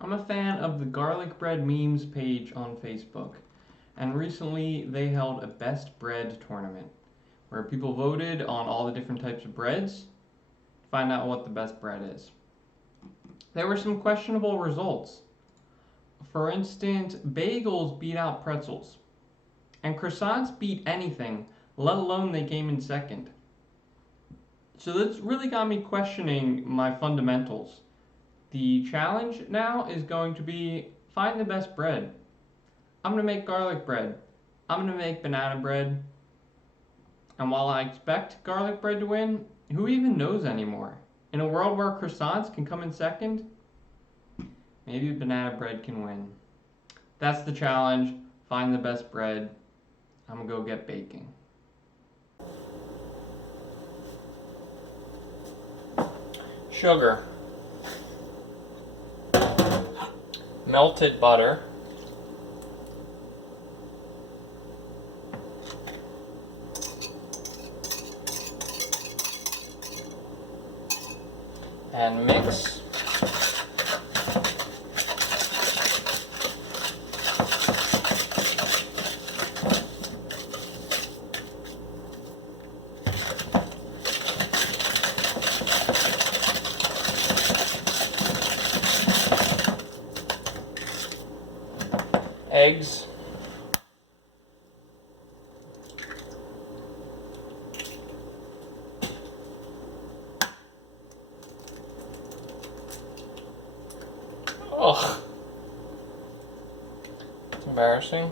I'm a fan of the Garlic Bread Memes page on Facebook, and recently they held a best bread tournament where people voted on all the different types of breads to find out what the best bread is. There were some questionable results. For instance, bagels beat out pretzels, and croissants beat anything, let alone they came in second. So this really got me questioning my fundamentals. The challenge now is going to be find the best bread. I'm going to make garlic bread. I'm going to make banana bread. And while I expect garlic bread to win, who even knows anymore? In a world where croissants can come in second, maybe banana bread can win. That's the challenge. Find the best bread. I'm going to go get baking. Sugar, melted butter, and mix. Eggs, ugh, it's embarrassing.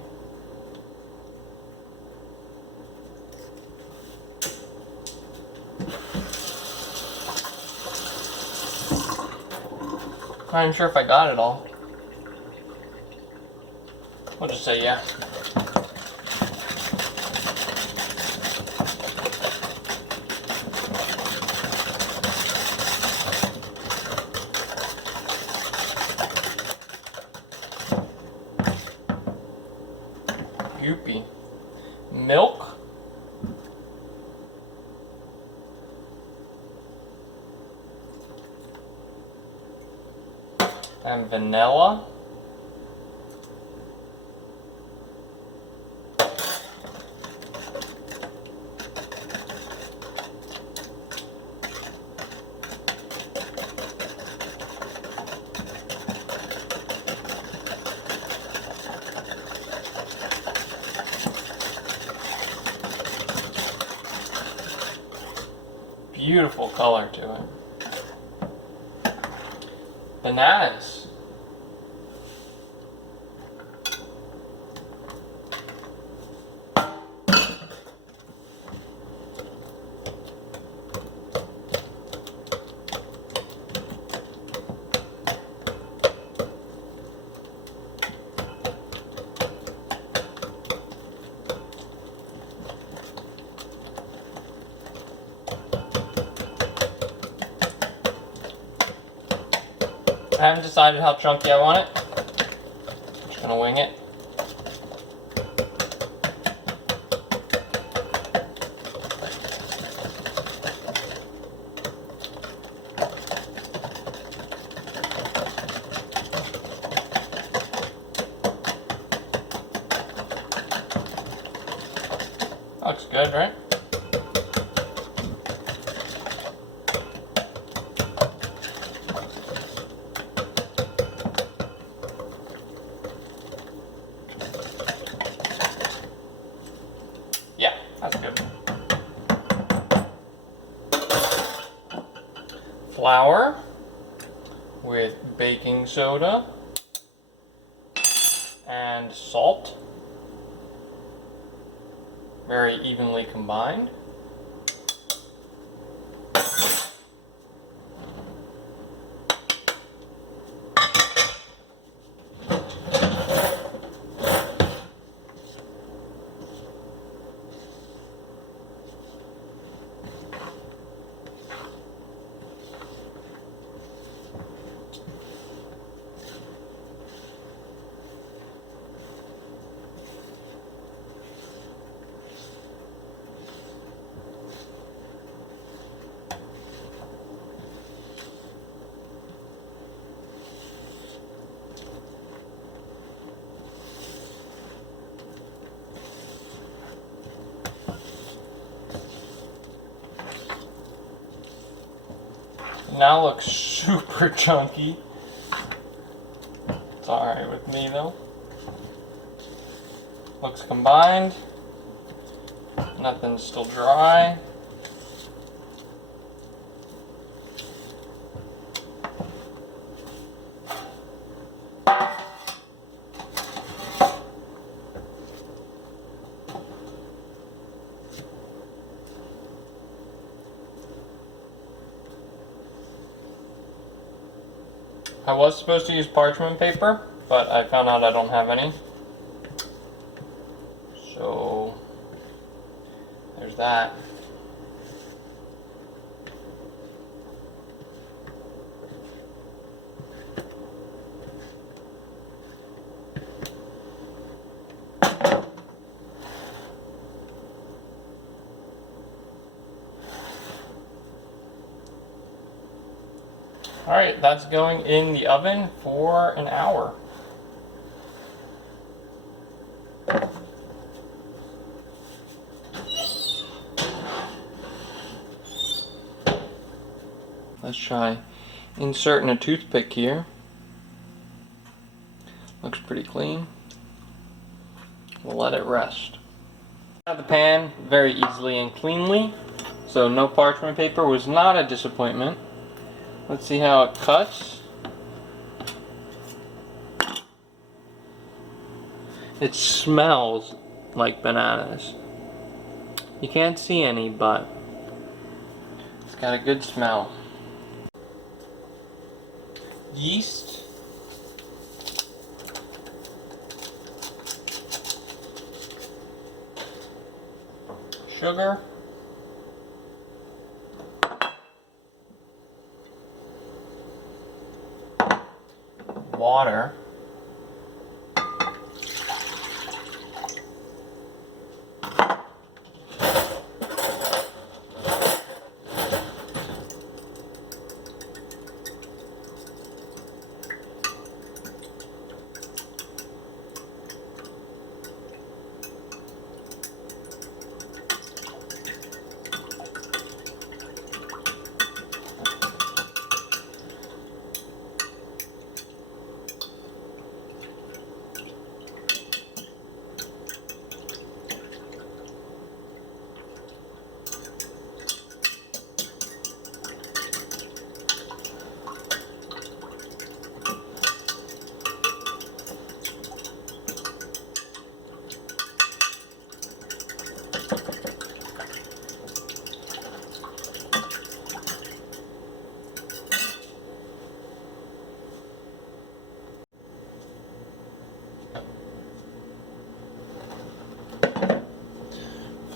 Not even sure if I got it all. We'll just say yeah. Goopy. Milk. And vanilla. Beautiful color to it. Bananas. I haven't decided how chunky I want it. I'm just gonna wing it. Looks good, right? Yeah, that's good. Flour with baking soda and salt. Very evenly combined. now looks super chunky. It's alright with me though. Looks combined. Nothing's still dry. I was supposed to use parchment paper, but I found out I don't have any. So, there's that. Alright, that's going in the oven for an hour. Let's try inserting a toothpick here. Looks pretty clean. We'll let it rest. Out of the pan very easily and cleanly, so no parchment paper was not a disappointment. Let's see how it cuts. It smells like bananas. You can't see any, but it's got a good smell. Yeast. Sugar. Water.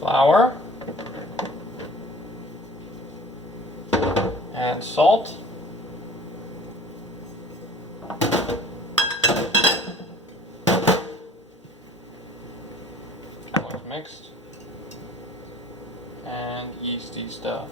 Flour. And salt. That looks mixed. And yeasty stuff.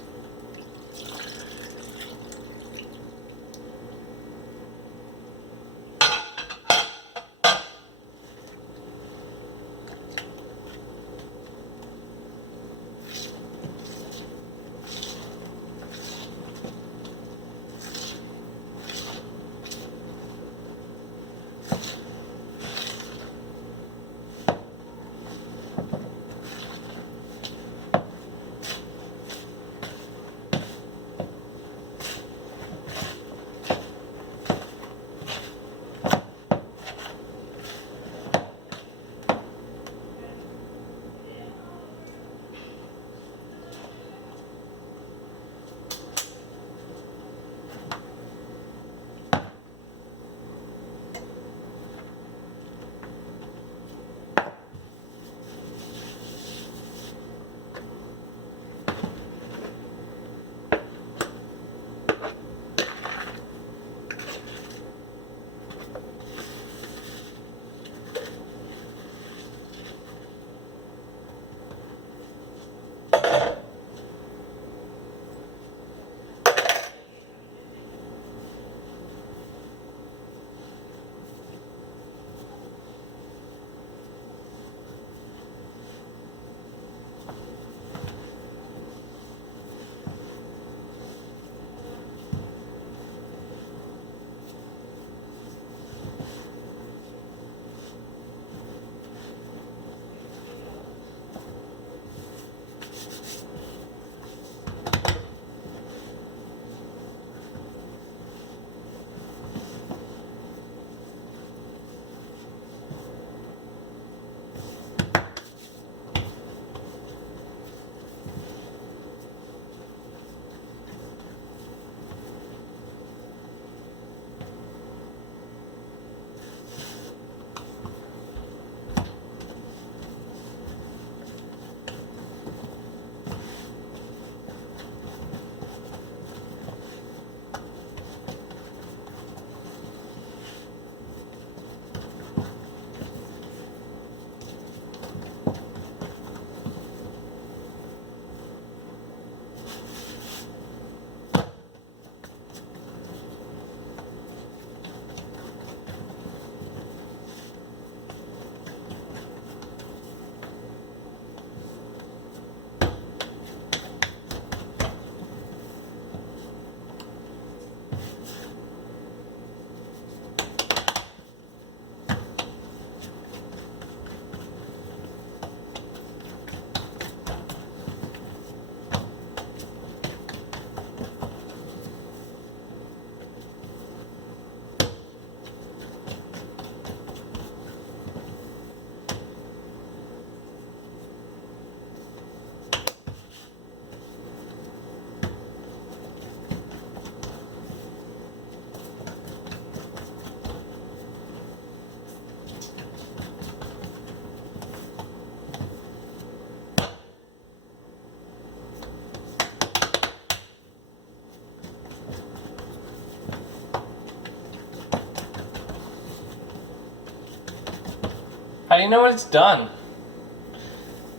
do you know when it's done?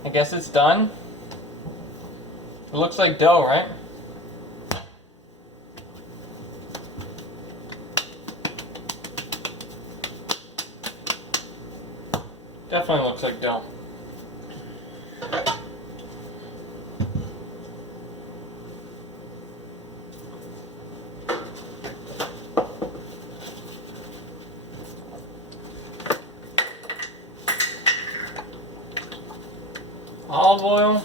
I guess it's done. It looks like dough, right? Definitely looks like dough. Olive oil.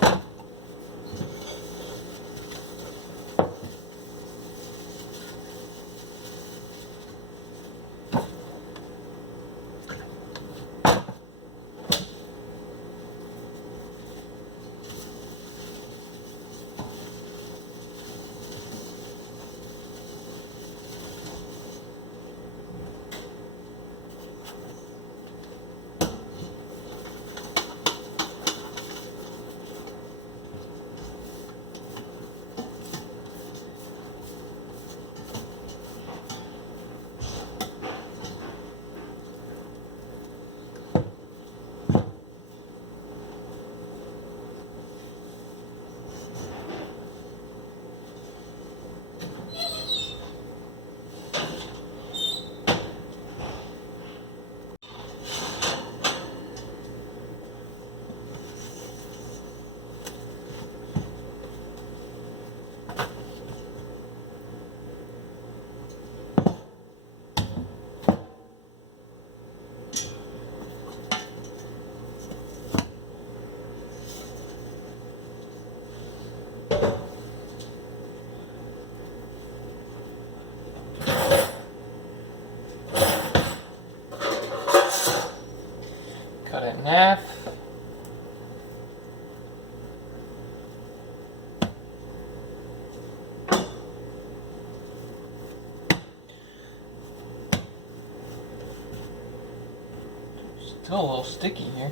Cut it in half. Still a little sticky here.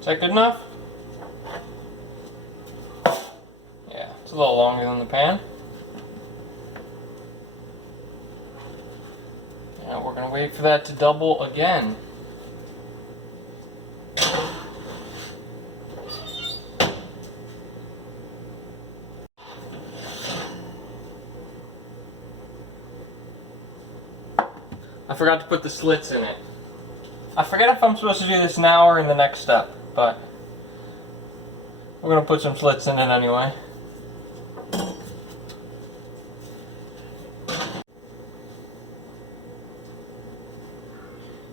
Is that good enough? Yeah, it's a little longer than the pan. Now we're gonna wait for that to double again. I forgot to put the slits in it. I forget if I'm supposed to do this now or in the next step, but we're gonna put some slits in it anyway.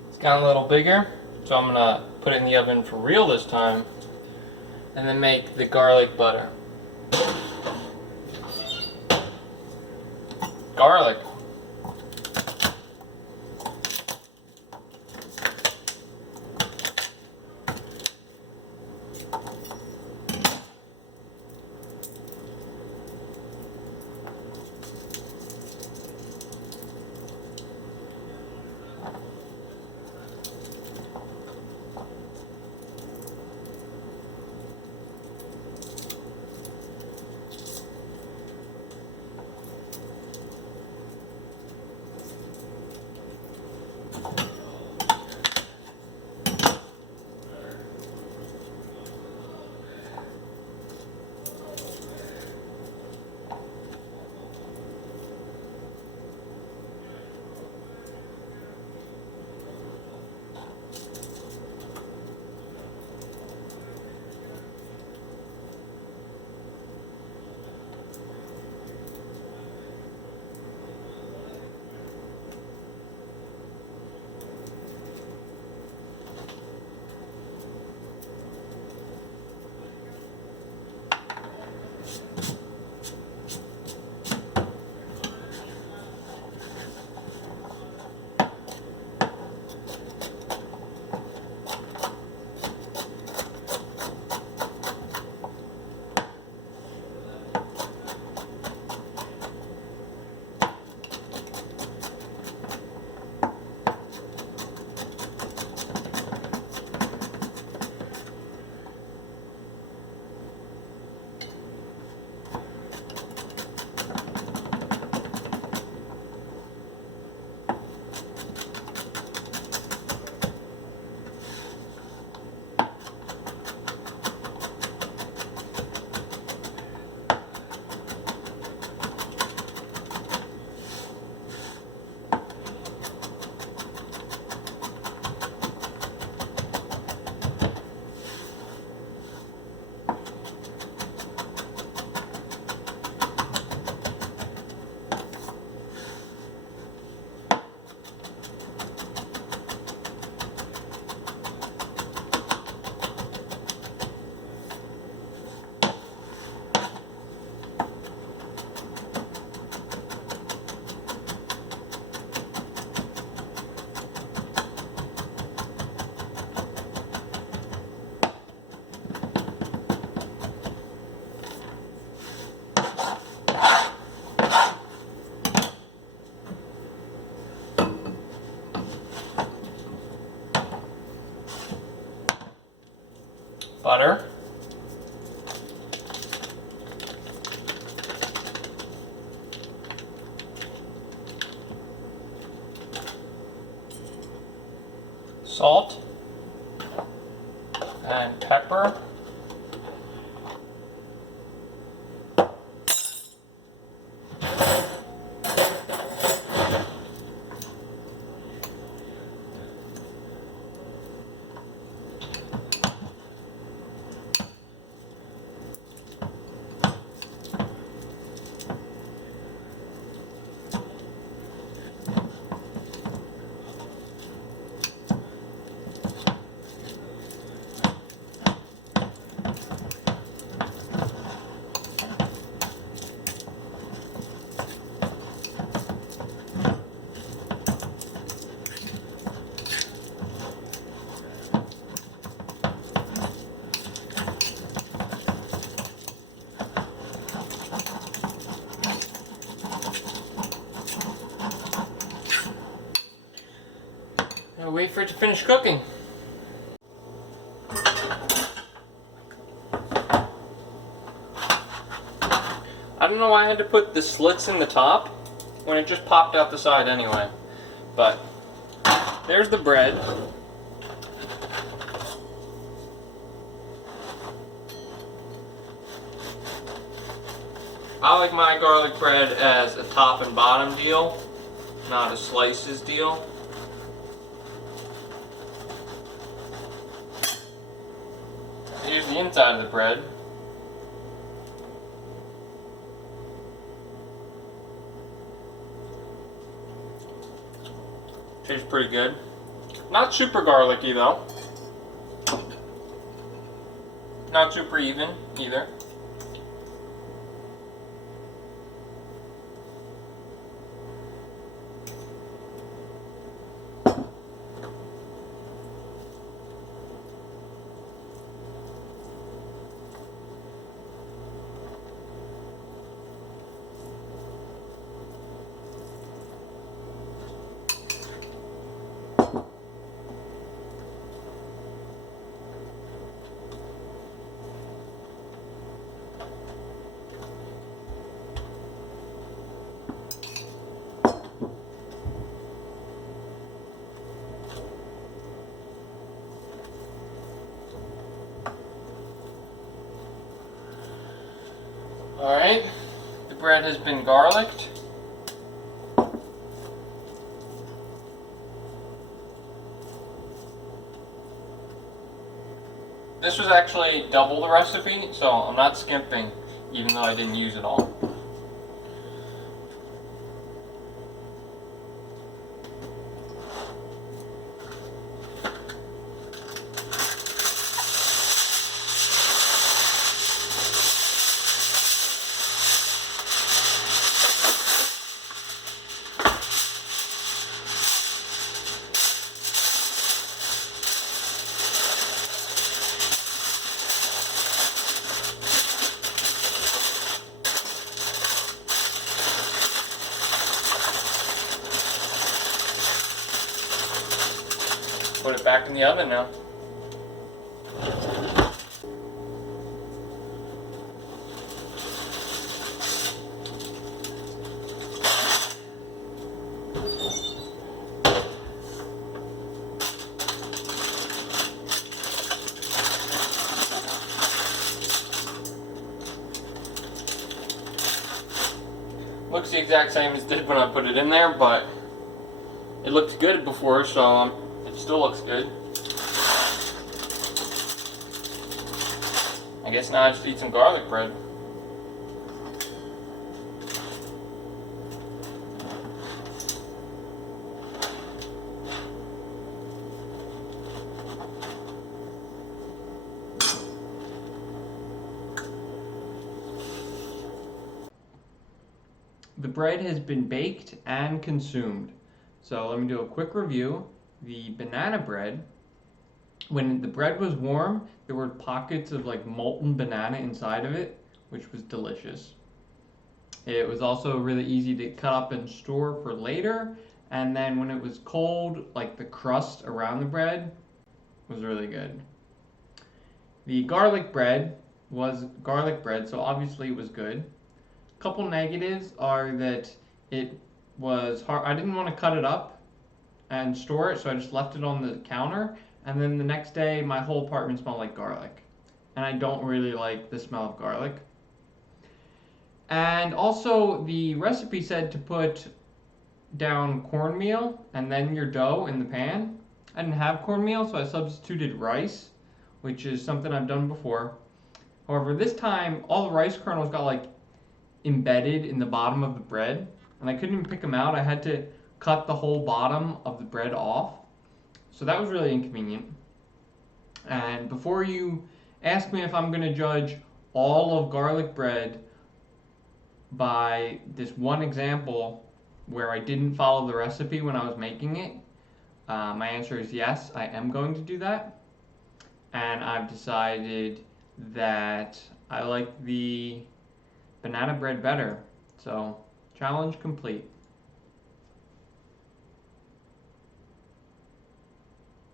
It's gotten a little bigger, so I'm gonna put it in the oven for real this time, and then make the garlic butter. Garlic. butter, salt, and pepper. Now wait for it to finish cooking. I don't know why I had to put the slits in the top when it just popped out the side anyway. But there's the bread. I like my garlic bread as a top and bottom deal, not a slices deal. Here's the inside of the bread. Tastes pretty good. Not super garlicky though. Not super even either. Alright, the bread has been garlicked. This was actually double the recipe, so I'm not skimping, even though I didn't use it all. Put it back in the oven now. Looks the exact same as it did when I put it in there, but it looked good before, so it still looks good. I guess now I just eat some garlic bread. The bread has been baked and consumed. So let me do a quick review. The banana bread, when the bread was warm, there were pockets of like molten banana inside of it, which was delicious. It was also really easy to cut up and store for later. And then when it was cold, like the crust around the bread was really good. The garlic bread was garlic bread, so obviously it was good. A couple negatives are that it was hard. I didn't want to cut it up and store it, so I just left it on the counter. And then the next day, my whole apartment smelled like garlic. And I don't really like the smell of garlic. And also, the recipe said to put down cornmeal and then your dough in the pan. I didn't have cornmeal, so I substituted rice, which is something I've done before. However, this time all the rice kernels got like embedded in the bottom of the bread, and I couldn't even pick them out. I had to cut the whole bottom of the bread off. So that was really inconvenient. And before you ask me if I'm going to judge all of garlic bread by this one example where I didn't follow the recipe when I was making it, my answer is yes, I am going to do that. And I've decided that I like the banana bread better. So, challenge complete.